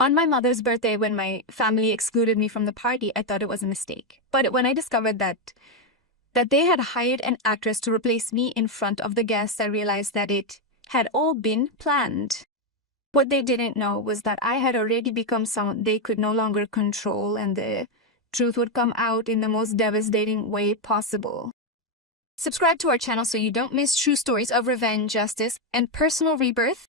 On my mother's birthday, when my family excluded me from the party, I thought it was a mistake. But when I discovered that they had hired an actress to replace me in front of the guests, I realized that it had all been planned. What they didn't know was that I had already become someone they could no longer control, and the truth would come out in the most devastating way possible. Subscribe to our channel so you don't miss true stories of revenge, justice, and personal rebirth.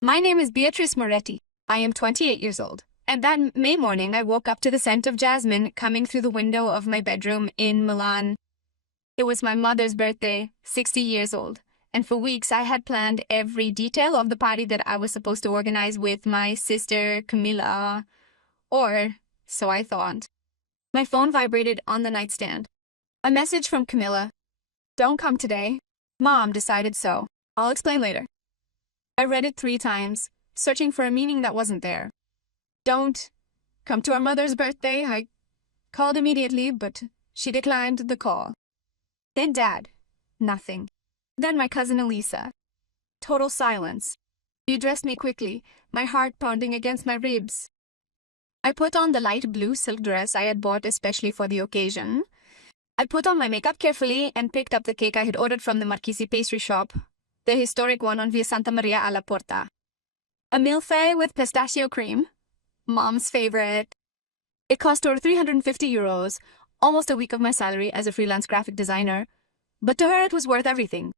My name is Beatrice Moretti. I am 28 years old, and that May morning I woke up to the scent of jasmine coming through the window of my bedroom in Milan. It was my mother's birthday, 60 years old, and for weeks I had planned every detail of the party that I was supposed to organize with my sister Camilla, or so I thought. My phone vibrated on the nightstand. A message from Camilla. "Don't come today. Mom decided so. I'll explain later." I read it 3 times, searching for a meaning that wasn't there. "Don't come to our mother's birthday." I called immediately, but she declined the call. Then Dad. Nothing. Then my cousin Elisa. Total silence. She dressed me quickly, my heart pounding against my ribs. I put on the light blue silk dress I had bought especially for the occasion. I put on my makeup carefully and picked up the cake I had ordered from the Marchesi pastry shop, the historic one on Via Santa Maria alla Porta. A milfei with pistachio cream, Mom's favorite. It cost over 350 euros, almost a week of my salary as a freelance graphic designer, but to her it was worth everything.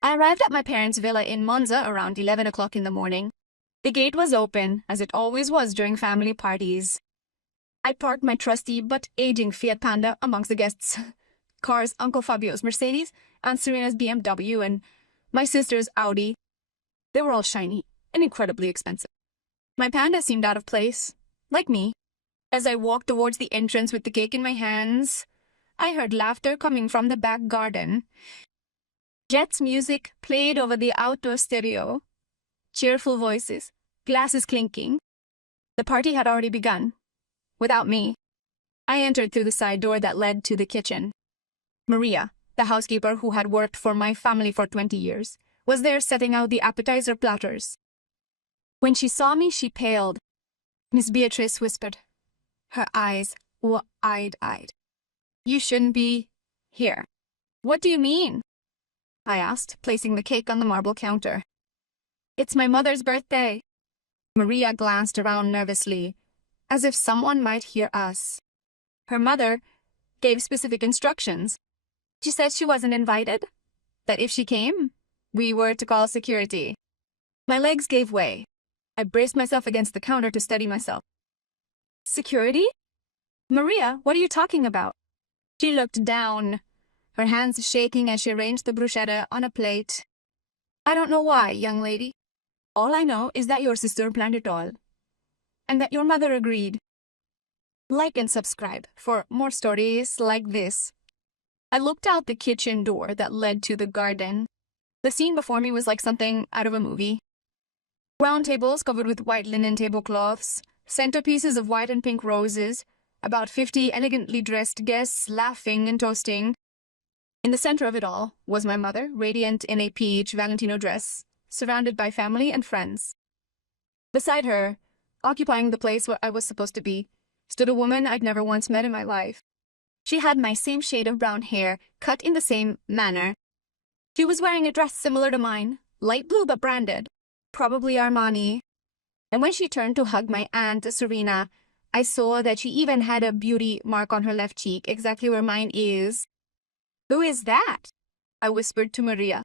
I arrived at my parents' villa in Monza around 11 o'clock in the morning. The gate was open, as it always was during family parties. I parked my trusty but aging Fiat Panda amongst the guests' cars, Uncle Fabio's Mercedes, Aunt Serena's BMW, and my sister's Audi. They were all shiny and incredibly expensive. My Panda seemed out of place, like me. As I walked towards the entrance with the cake in my hands, I heard laughter coming from the back garden. Jet's music played over the outdoor stereo. Cheerful voices, glasses clinking. The party had already begun. Without me. I entered through the side door that led to the kitchen. Maria, the housekeeper who had worked for my family for 20 years, was there setting out the appetizer platters. When she saw me, she paled. Miss Beatrice whispered. Her eyes were wide-eyed. "You shouldn't be here." "What do you mean?" I asked, placing the cake on the marble counter. "It's my mother's birthday." Maria glanced around nervously, as if someone might hear us. Her mother gave specific instructions. She said she wasn't invited, that if she came, we were to call security. My legs gave way. I braced myself against the counter to steady myself. "Security? Maria, what are you talking about?" She looked down, her hands shaking as she arranged the bruschetta on a plate. "I don't know why, young lady. All I know is that your sister planned it all, and that your mother agreed." Like and subscribe for more stories like this. I looked out the kitchen door that led to the garden. The scene before me was like something out of a movie. Round tables covered with white linen tablecloths, centerpieces of white and pink roses, about 50 elegantly dressed guests laughing and toasting. In the center of it all was my mother, radiant in a peach Valentino dress, surrounded by family and friends. Beside her, occupying the place where I was supposed to be, stood a woman I'd never once met in my life. She had my same shade of brown hair, cut in the same manner. She was wearing a dress similar to mine, light blue but branded, probably Armani. And when she turned to hug my Aunt Serena, I saw that she even had a beauty mark on her left cheek, exactly where mine is. "Who is that?" I whispered to Maria.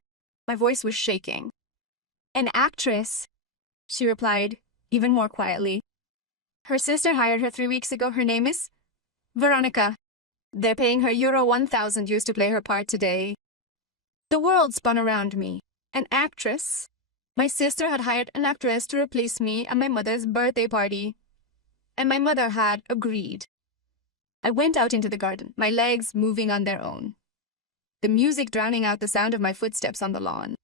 My voice was shaking. "An actress," she replied, even more quietly. "Her sister hired her 3 weeks ago. Her name is Veronica. They're paying her euro 1,000 euros to play her part today." The world spun around me. An actress? My sister had hired an actress to replace me at my mother's birthday party. And my mother had agreed. I went out into the garden, my legs moving on their own, the music drowning out the sound of my footsteps on the lawn.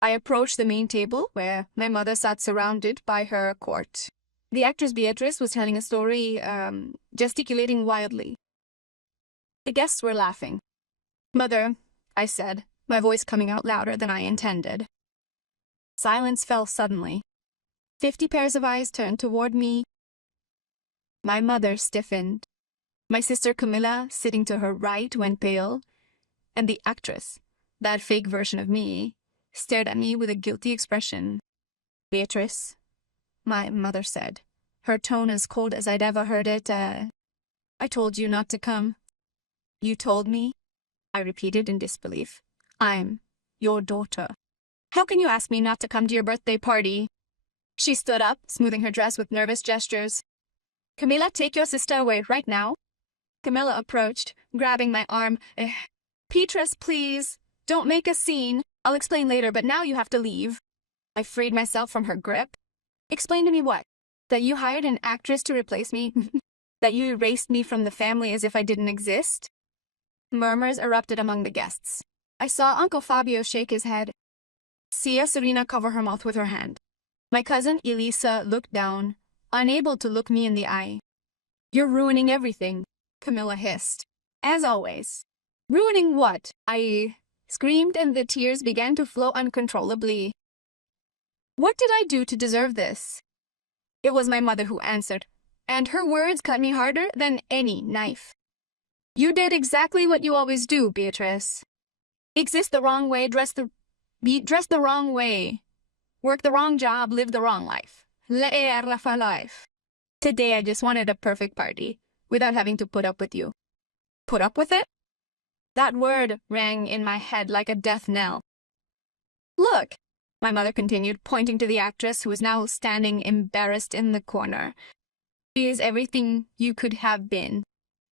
I approached the main table, where my mother sat surrounded by her court. The actress Beatrice was telling a story, gesticulating wildly. The guests were laughing. "Mother," I said, my voice coming out louder than I intended. Silence fell suddenly. 50 pairs of eyes turned toward me. My mother stiffened. My sister Camilla, sitting to her right, went pale. And the actress, that fake version of me, stared at me with a guilty expression. Beatrice, my mother said, her tone as cold as I'd ever heard it. I told you not to come. You told me? I repeated in disbelief. I'm your daughter. How can you ask me not to come to your birthday party? She stood up, smoothing her dress with nervous gestures. Camilla, take your sister away right now. Camilla approached, grabbing my arm. Beatrice, please, don't make a scene. I'll explain later, but now you have to leave. I freed myself from her grip. Explain to me what? That you hired an actress to replace me? That you erased me from the family as if I didn't exist? Murmurs erupted among the guests. I saw Uncle Fabio shake his head. Sia Serena cover her mouth with her hand. My cousin Elisa looked down, unable to look me in the eye. You're ruining everything, Camilla hissed. As always. Ruining what? I screamed and the tears began to flow uncontrollably. What did I do to deserve this? It was my mother who answered, and her words cut me harder than any knife. You did exactly what you always do, Beatrice. Exist the wrong way, dress the wrong way, work the wrong job, live the wrong life. Leer la fa life. Today I just wanted a perfect party, without having to put up with you. Put up with it? That word rang in my head like a death knell. Look, my mother continued, pointing to the actress who was now standing embarrassed in the corner. She is everything you could have been.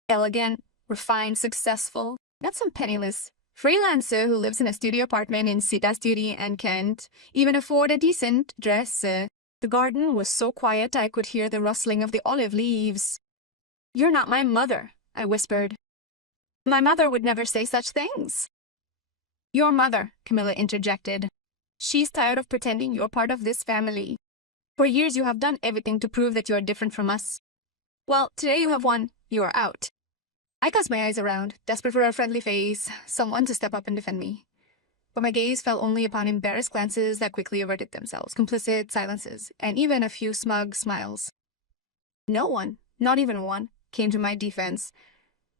Elegant, refined, successful, not some penniless freelancer who lives in a studio apartment in Città Studi and can't even afford a decent dress. The garden was so quiet I could hear the rustling of the olive leaves. You're not my mother, I whispered. My mother would never say such things. Your mother, Camilla interjected. She's tired of pretending you're part of this family. For years you have done everything to prove that you are different from us. Well, today you have won. You are out. I cast my eyes around, desperate for a friendly face, someone to step up and defend me. But my gaze fell only upon embarrassed glances that quickly averted themselves, complicit silences, and even a few smug smiles. No one, not even one, came to my defense.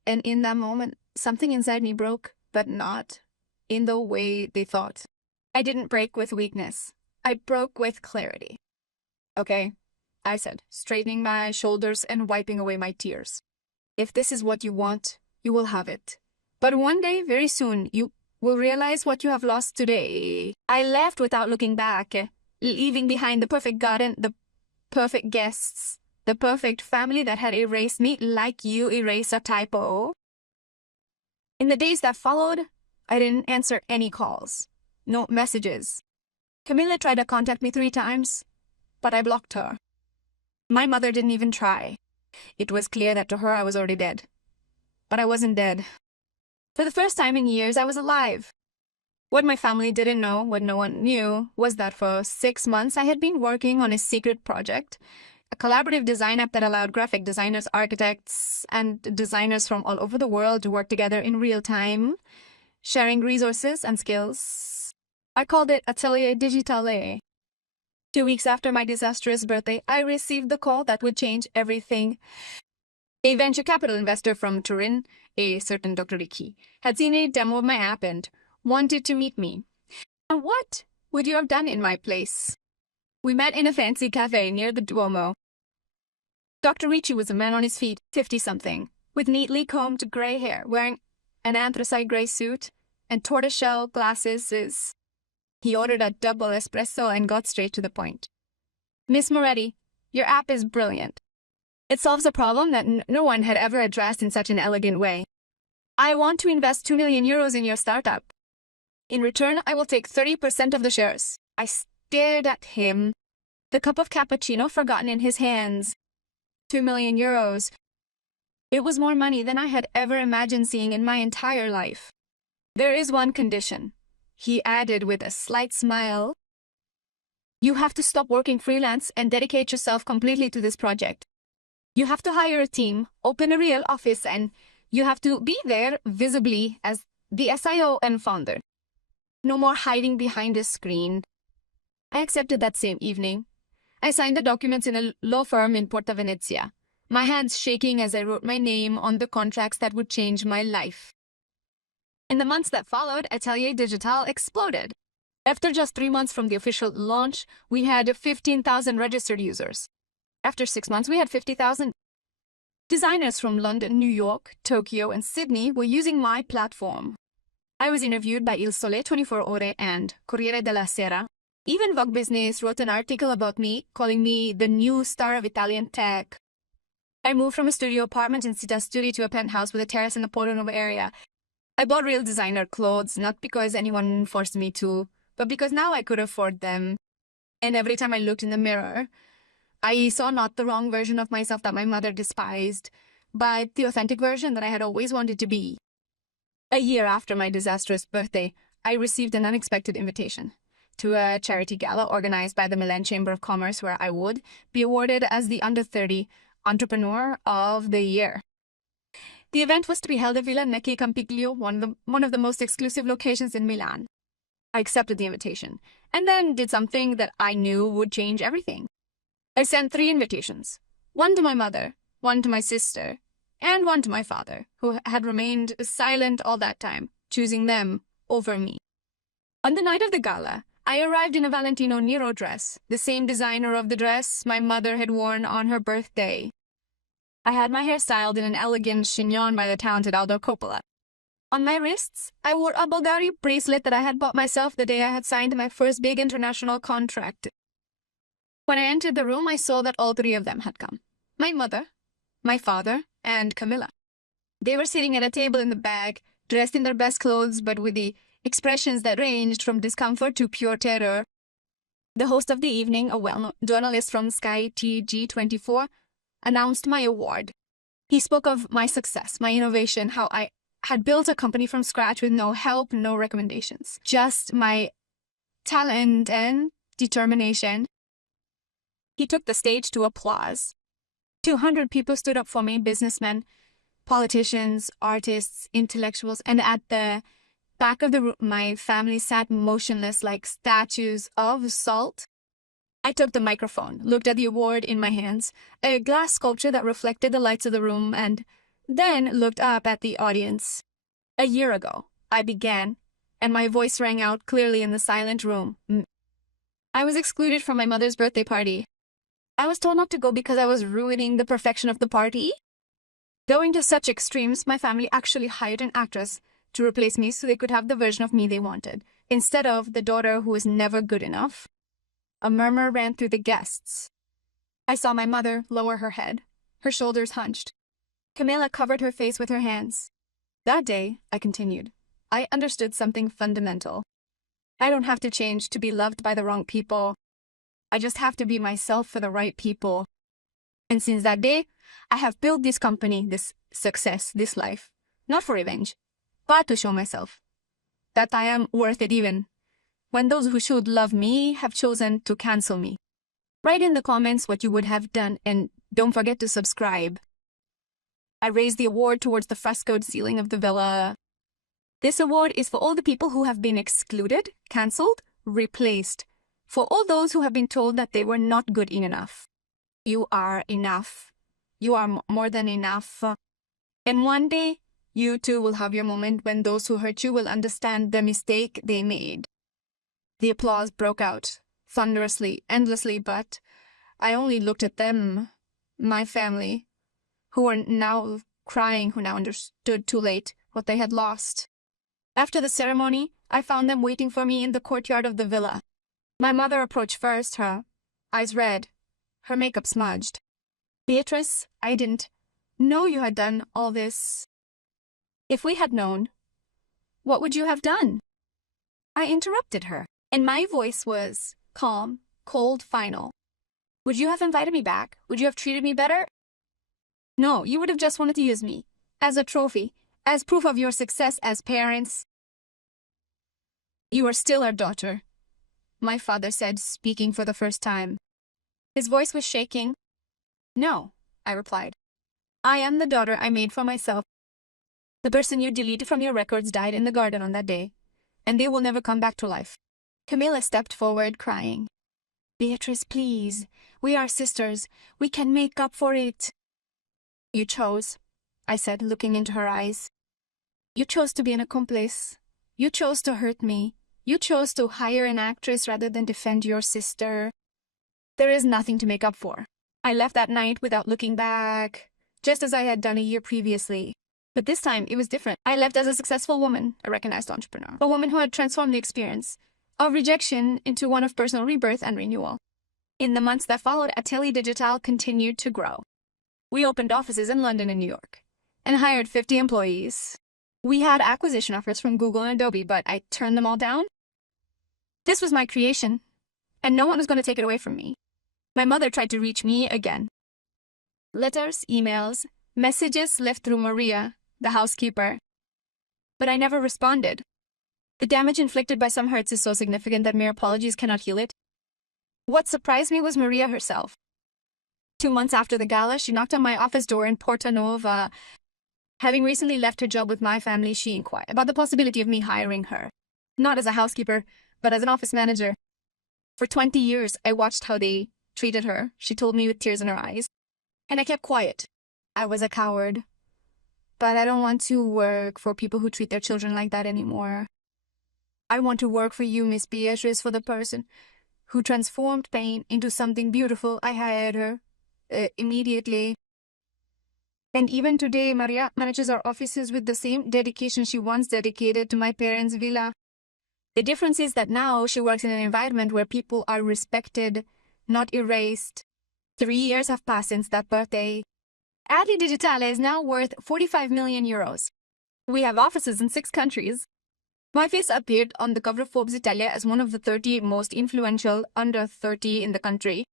And in that moment, something inside me broke, but not in the way they thought. I didn't break with weakness. I broke with clarity. Okay, I said, straightening my shoulders and wiping away my tears. If this is what you want, you will have it. But one day, very soon, you will realize what you have lost today. I left without looking back, leaving behind the perfect garden, the perfect guests, the perfect family that had erased me like you erase a typo. In the days that followed, I didn't answer any calls. No messages. Camilla tried to contact me 3 times, but I blocked her. My mother didn't even try. It was clear that to her I was already dead. But I wasn't dead. For the first time in years, I was alive. What my family didn't know, what no one knew, was that for 6 months I had been working on a secret project, a collaborative design app that allowed graphic designers, architects, and designers from all over the world to work together in real time, sharing resources and skills. I called it Atelier Digitale. 2 weeks after my disastrous birthday, I received the call that would change everything. A venture capital investor from Turin, a certain Dr. Ricci, had seen a demo of my app and wanted to meet me. And what would you have done in my place? We met in a fancy cafe near the Duomo. Dr. Ricci was a man on his feet, 50-something, with neatly combed gray hair, wearing an anthracite gray suit and tortoiseshell glasses. He ordered a double espresso and got straight to the point. Miss Moretti, your app is brilliant. It solves a problem that no one had ever addressed in such an elegant way. I want to invest 2 million euros in your startup. In return, I will take 30% of the shares. I stared at him, the cup of cappuccino forgotten in his hands. 2 million euros. It was more money than I had ever imagined seeing in my entire life. There is one condition, he added with a slight smile. You have to stop working freelance and dedicate yourself completely to this project. You have to hire a team, open a real office, and you have to be there visibly as the SIO and founder. No more hiding behind a screen. I accepted that same evening. I signed the documents in a law firm in Porta Venezia, my hands shaking as I wrote my name on the contracts that would change my life. In the months that followed, Atelier Digital exploded. After just 3 months from the official launch, we had 15,000 registered users. After 6 months, we had 50,000. Designers from London, New York, Tokyo, and Sydney were using my platform. I was interviewed by Il Sole 24 Ore and Corriere della Sera. Even Vogue Business wrote an article about me, calling me the new star of Italian tech. I moved from a studio apartment in Città Studi to a penthouse with a terrace in the Porto Novo area. I bought real designer clothes, not because anyone forced me to, but because now I could afford them. And every time I looked in the mirror, I saw not the wrong version of myself that my mother despised, but the authentic version that I had always wanted to be. A year after my disastrous birthday, I received an unexpected invitation to a charity gala organized by the Milan Chamber of Commerce, where I would be awarded as the Under 30 Entrepreneur of the Year. The event was to be held at Villa Necchi Campiglio, one of the most exclusive locations in Milan. I accepted the invitation, and then did something that I knew would change everything. I sent 3 invitations, one to my mother, one to my sister, and one to my father, who had remained silent all that time, choosing them over me. On the night of the gala, I arrived in a Valentino Nero dress, the same designer of the dress my mother had worn on her birthday. I had my hair styled in an elegant chignon by the talented Aldo Coppola. On my wrists, I wore a Bulgari bracelet that I had bought myself the day I had signed my first big international contract. When I entered the room, I saw that all 3 of them had come. My mother, my father, and Camilla. They were sitting at a table in the back, dressed in their best clothes, but with the expressions that ranged from discomfort to pure terror. The host of the evening, a well-known journalist from Sky TG24, announced my award. He spoke of my success, my innovation, how I had built a company from scratch with no help, no recommendations, just my talent and determination. He took the stage to applause. 200 people stood up for me, businessmen, politicians, artists, intellectuals, and at the back of the room, my family sat motionless like statues of salt. I took the microphone, looked at the award in my hands, a glass sculpture that reflected the lights of the room, and then looked up at the audience. A year ago, I began, and my voice rang out clearly in the silent room. I was excluded from my mother's birthday party. I was told not to go because I was ruining the perfection of the party. Going to such extremes, my family actually hired an actress to replace me so they could have the version of me they wanted, instead of the daughter who was never good enough. A murmur ran through the guests. I saw my mother lower her head, her shoulders hunched. Camilla covered her face with her hands. That day, I continued, I understood something fundamental. I don't have to change to be loved by the wrong people. I just have to be myself for the right people. And since that day, I have built this company, this success, this life, not for revenge, but to show myself that I am worth it even when those who should love me have chosen to cancel me. Write in the comments what you would have done, and don't forget to subscribe. I raised the award towards the frescoed ceiling of the villa. This award is for all the people who have been excluded, cancelled, replaced, for all those who have been told that they were not good enough. You are enough. You are more than enough. And one day, you too will have your moment when those who hurt you will understand the mistake they made. The applause broke out, thunderously, endlessly, but I only looked at them, my family, who were now crying, who now understood too late what they had lost. After the ceremony, I found them waiting for me in the courtyard of the villa. My mother approached first, her eyes red, her makeup smudged. Beatrice, I didn't know you had done all this. If we had known, what would you have done? I interrupted her, and my voice was calm, cold, final. Would you have invited me back? Would you have treated me better? No, you would have just wanted to use me, as a trophy, as proof of your success as parents. You are still our daughter, my father said, speaking for the first time. His voice was shaking. No, I replied. I am the daughter I made for myself. The person you deleted from your records died in the garden on that day, and they will never come back to life. Camilla stepped forward, crying. Beatrice, please. We are sisters. We can make up for it. You chose, I said, looking into her eyes. You chose to be an accomplice. You chose to hurt me. You chose to hire an actress rather than defend your sister. There is nothing to make up for. I left that night without looking back, just as I had done a year previously. But this time, it was different. I left as a successful woman, a recognized entrepreneur, a woman who had transformed the experience of rejection into one of personal rebirth and renewal. In the months that followed, Atelier Digital continued to grow. We opened offices in London and New York and hired 50 employees. We had acquisition offers from Google and Adobe, but I turned them all down. This was my creation, and no one was going to take it away from me. My mother tried to reach me again. Letters, emails, messages left through Maria, the housekeeper. But I never responded. The damage inflicted by some hurts is so significant that mere apologies cannot heal it. What surprised me was Maria herself. 2 months after the gala, she knocked on my office door in Porta Nova. Having recently left her job with my family, she inquired about the possibility of me hiring her. Not as a housekeeper, but as an office manager. For 20 years, I watched how they treated her, she told me with tears in her eyes. And I kept quiet. I was a coward. But I don't want to work for people who treat their children like that anymore. I want to work for you, Miss Beatrice, for the person who transformed pain into something beautiful. I hired her immediately. And even today, Maria manages our offices with the same dedication she once dedicated to my parents' villa. The difference is that now she works in an environment where people are respected, not erased. 3 years have passed since that birthday. Atelier Digital is now worth 45 million euros. We have offices in 6 countries. My face appeared on the cover of Forbes Italia as one of the 30 most influential under 30 in the country.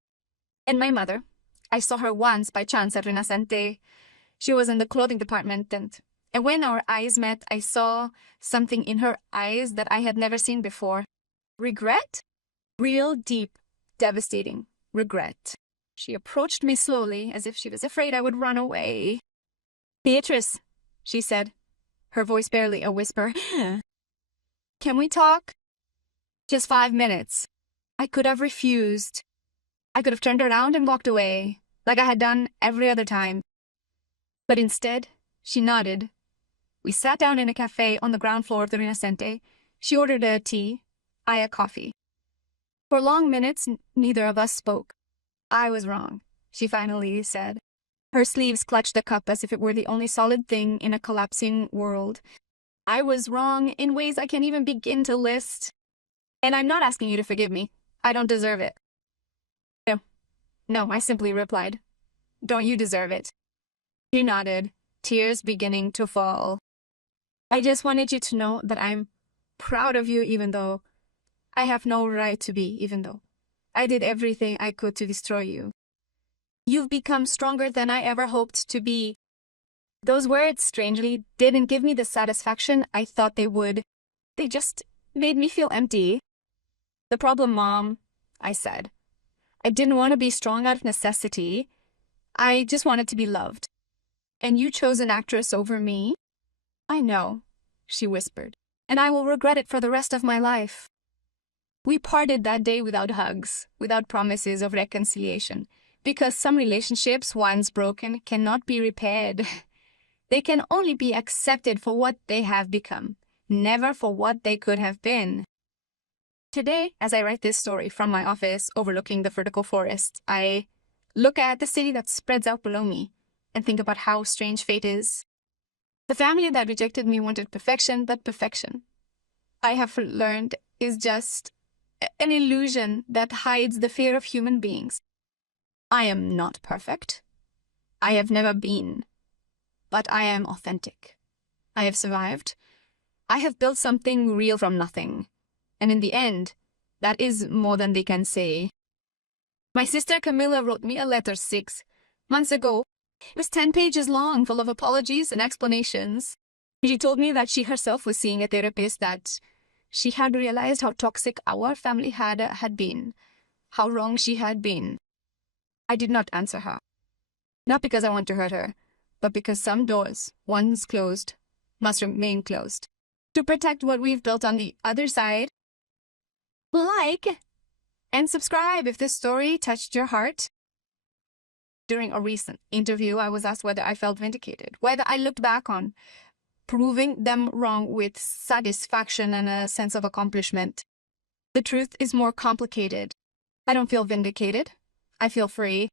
And my mother, I saw her once by chance at Rinascente. She was in the clothing department, and when our eyes met, I saw something in her eyes that I had never seen before. Regret? Real, deep, devastating regret. She approached me slowly, as if she was afraid I would run away. Beatrice, she said, her voice barely a whisper. Can we talk? Just 5 minutes. I could have refused. I could have turned around and walked away, like I had done every other time. But instead, she nodded. We sat down in a cafe on the ground floor of the Rinascente. She ordered a tea, I a coffee. For long minutes, neither of us spoke. I was wrong, she finally said. Her sleeves clutched the cup as if it were the only solid thing in a collapsing world. I was wrong in ways I can't even begin to list. And I'm not asking you to forgive me. I don't deserve it. No, I simply replied. Don't you deserve it? She nodded, tears beginning to fall. I just wanted you to know that I'm proud of you, even though I have no right to be, even though I did everything I could to destroy you. You've become stronger than I ever hoped to be. Those words, strangely, didn't give me the satisfaction I thought they would. They just made me feel empty. The problem, Mom, I said. I didn't want to be strong out of necessity. I just wanted to be loved. And you chose an actress over me? I know, she whispered, and I will regret it for the rest of my life. We parted that day without hugs, without promises of reconciliation, because some relationships, once broken, cannot be repaired. They can only be accepted for what they have become, never for what they could have been. Today, as I write this story from my office overlooking the vertical forest, I look at the city that spreads out below me and think about how strange fate is. The family that rejected me wanted perfection, but perfection, I have learned, is just an illusion that hides the fear of human beings. I am not perfect. I have never been. But I am authentic. I have survived. I have built something real from nothing. And in the end, that is more than they can say. My sister Camilla wrote me a letter 6 months ago. It was 10 pages long, full of apologies and explanations. She told me that she herself was seeing a therapist, that she had realized how toxic our family had been, how wrong she had been. I did not answer her. Not because I want to hurt her, but because some doors, once closed, must remain closed. To protect what we've built on the other side. Like and subscribe if this story touched your heart. during a recent interview, I was asked whether I felt vindicated, whether I looked back on proving them wrong with satisfaction and a sense of accomplishment. The truth is more complicated. I don't feel vindicated. I feel free.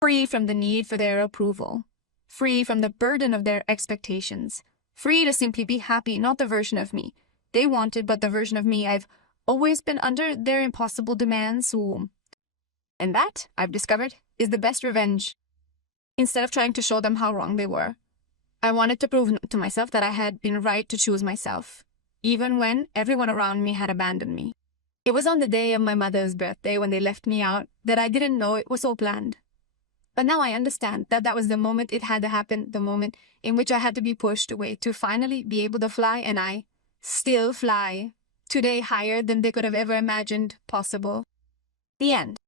Free from the need for their approval. Free from the burden of their expectations. Free to simply be happy, not the version of me they wanted, but the version of me I've always been under their impossible demands. And that, I've discovered, is the best revenge. Instead of trying to show them how wrong they were, I wanted to prove to myself that I had been right to choose myself, even when everyone around me had abandoned me. It was on the day of my mother's birthday when they left me out that I didn't know it was so planned. But now I understand that that was the moment it had to happen, the moment in which I had to be pushed away to finally be able to fly, and I still fly, today higher than they could have ever imagined possible. The end.